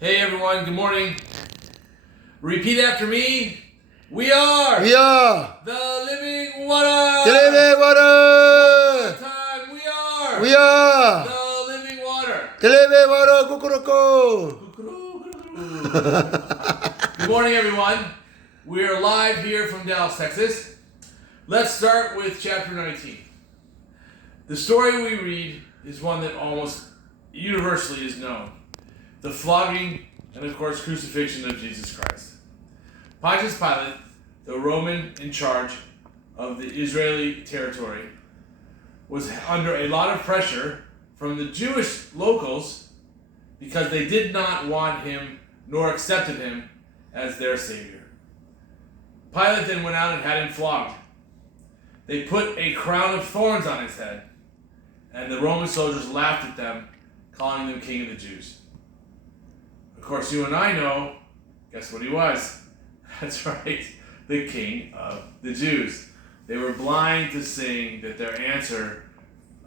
Hey everyone, good morning. Repeat after me. We are We are the living water. the living water. One time, we are We are the living water. the living water. Kukuroko. Good morning everyone. We are live here from Dallas, Texas. Let's start with chapter 19. The story we read is one that almost universally is known. The flogging and, of course, crucifixion of Jesus Christ. Pontius Pilate, the Roman in charge of the Israeli territory, was under a lot of pressure from the Jewish locals because they did not want him nor accepted him as their savior. Pilate then went out and had him flogged. They put a crown of thorns on his head, and the Roman soldiers laughed at them, calling him King of the Jews. Of course, you and I know, guess what he was? That's right, the King of the Jews. They were blind to seeing that their answer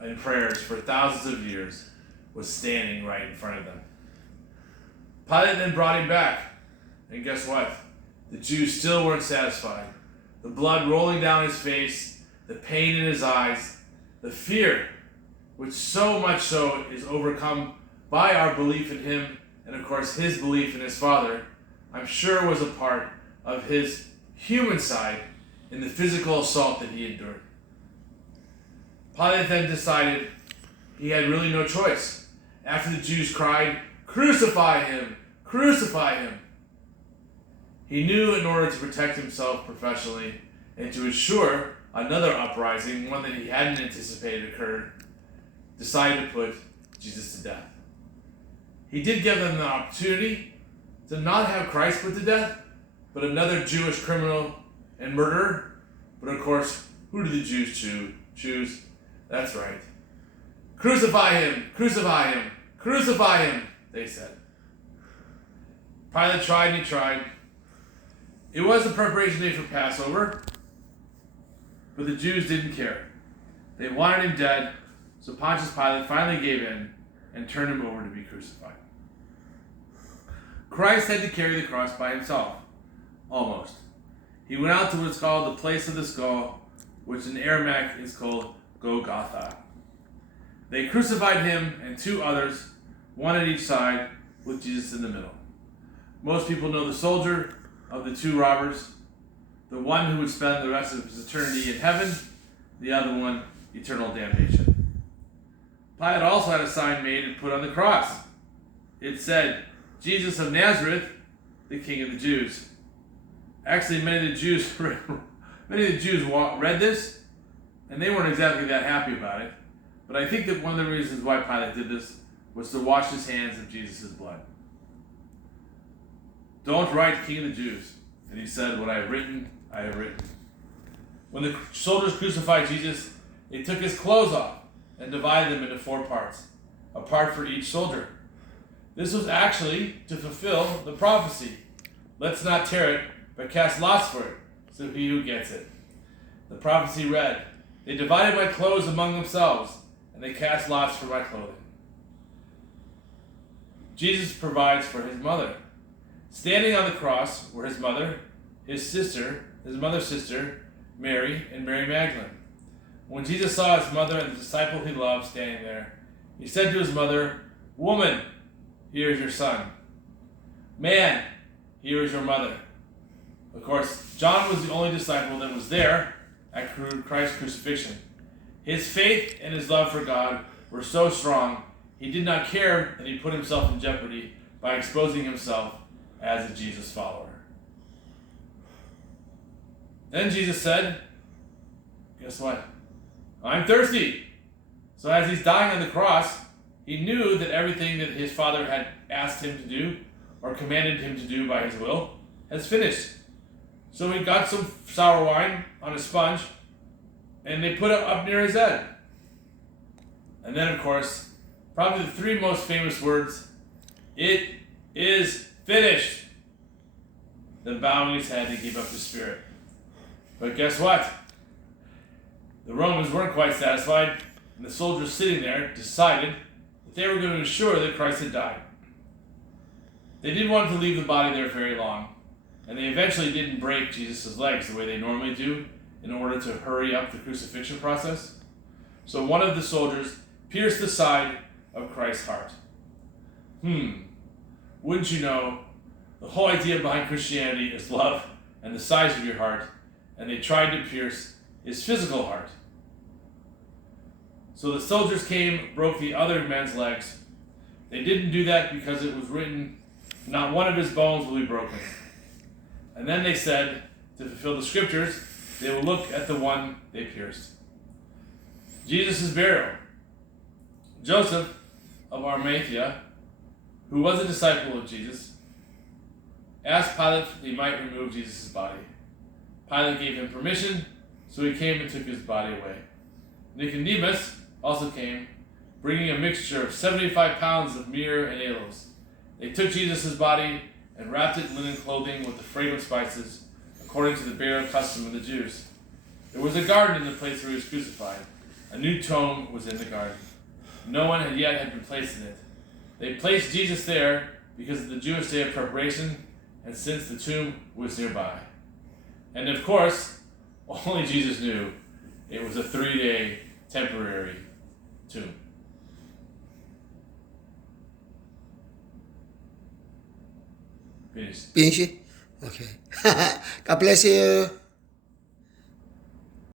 in prayers for thousands of years was standing right in front of them. Pilate then brought him back, and guess what? The Jews still weren't satisfied. The blood rolling down his face, the pain in his eyes, the fear, which so much so is overcome by our belief in him, and of course his belief in his Father, I'm sure was a part of his human side in the physical assault that he endured. Pilate then decided he had really no choice. After the Jews cried, "Crucify him! Crucify him!" He knew in order to protect himself professionally and to assure another uprising, one that he hadn't anticipated occurred, decided to put Jesus to death. He did give them the opportunity to not have Christ put to death, but another Jewish criminal and murderer. But of course, who did the Jews choose? That's right. "Crucify him! Crucify him! Crucify him!" they said. Pilate tried and he tried. It was the preparation day for Passover, but the Jews didn't care. They wanted him dead, so Pontius Pilate finally gave in and turned him over to be crucified. Christ had to carry the cross by himself, almost. He went out to what's called the place of the skull, which in Aramaic is called Golgotha. They crucified him and two others, one at each side, with Jesus in the middle. Most people know the soldier of the two robbers, the one who would spend the rest of his eternity in heaven, the other one, eternal damnation. Pilate also had a sign made and put on the cross. It said, "Jesus of Nazareth, the King of the Jews." Actually, many of the Jews read this, and they weren't exactly that happy about it. But I think that one of the reasons why Pilate did this was to wash his hands of Jesus' blood. "Don't write King of the Jews." And he said, "What I have written, I have written." When the soldiers crucified Jesus, they took his clothes off and divided them into 4 parts, a part for each soldier. This was actually to fulfill the prophecy, "Let's not tear it, but cast lots for it, so he who gets it." The prophecy read, "They divided my clothes among themselves, and they cast lots for my clothing." Jesus provides for his mother. Standing on the cross were his mother, his mother's sister, Mary, and Mary Magdalene. When Jesus saw his mother and the disciple he loved standing there, he said to his mother, "Woman, here is your son. Man, here is your mother." Of course, John was the only disciple that was there at Christ's crucifixion. His faith and his love for God were so strong, he did not care that he put himself in jeopardy by exposing himself as a Jesus follower. Then Jesus said, guess what? "I'm thirsty." So as he's dying on the cross, he knew that everything that his Father had asked him to do or commanded him to do by his will has finished. So he got some sour wine on a sponge and they put it up near his head. And then, of course, probably the 3 most famous words, "It is finished." Then bowing his head, he gave up his spirit. But guess what? The Romans weren't quite satisfied, and the soldiers sitting there decided that they were going to ensure that Christ had died. They didn't want to leave the body there very long, and they eventually didn't break Jesus' legs the way they normally do in order to hurry up the crucifixion process. So one of the soldiers pierced the side of Christ's heart. Wouldn't you know, the whole idea behind Christianity is love and the size of your heart, and they tried to pierce his physical heart. So the soldiers came, broke the other men's legs. They didn't do that because it was written, not one of his bones will be broken. And then they said, to fulfill the scriptures, they will look at the one they pierced. Jesus' burial. Joseph of Arimathea, who was a disciple of Jesus, asked Pilate if he might remove Jesus' body. Pilate gave him permission, so he came and took his body away. Nicodemus also came, bringing a mixture of 75 pounds of myrrh and aloes. They took Jesus' body and wrapped it in linen clothing with the fragrant spices, according to the burial custom of the Jews. There was a garden in the place where he was crucified. A new tomb was in the garden. No one had yet been placed in it. They placed Jesus there because of the Jewish day of preparation, and since the tomb was nearby. And of course, only Jesus knew it was a 3-day temporary tomb. Finish. Finish? Okay. God bless you.